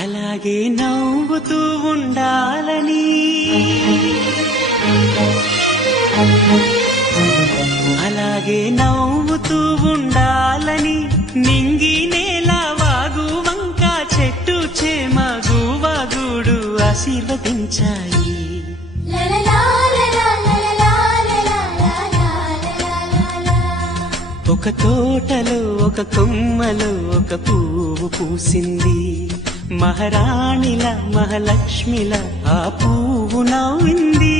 అలాగే నవ్వుతూ ఉండాలని, అలాగే నవ్వుతూ ఉండాలని నింగి నేల వాగు వంక చెట్టు చేమ గువాగుడు ఆశీర్వదించాయి. ఒక తోటలో ఒక కొమ్మలో ఒక పువ్వు పూసింది, మహారాణిల మహాలక్ష్మిల ఆ పువ్వు నవ్వింది.